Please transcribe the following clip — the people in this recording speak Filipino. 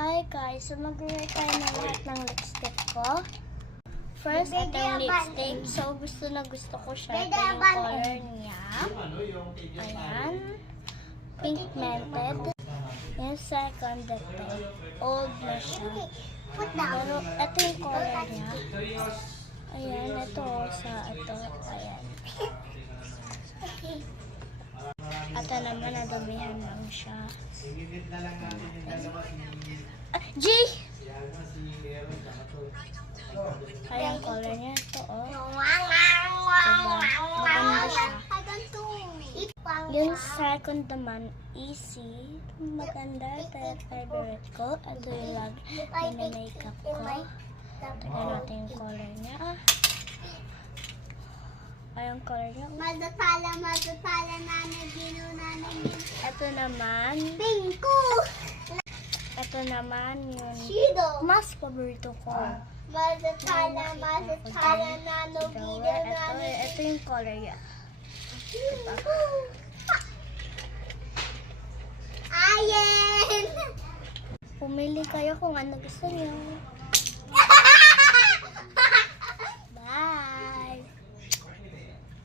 Hi guys, so mag-review tayo ng lahat ng lipstick ko. First, ito yung lipstick. So, gusto ko siya. Ito yung color niya. Ayan. Pigmented. Yung second, ito. Old na siya. Pero, ito yung color niya. Ayan, ito sa ito. Ayan. Ito naman, nadumihan lang siya. G! Ayan, color niya ito, oh. Diba? Maganda siya. Yung second naman, easy. Maganda. Ito yung favorite ko. Ito yung lagi makeup ko. Tignan natin yung color niya. Ayan, color niya. Magdutala na nagino na nagino. Ito naman. Pinku! Ito naman yung Shido! mas paborito ko. Magdutala na nagino na Ito yung color niya. Diba? Ayen! Pumili kayo kung ano gusto niyo.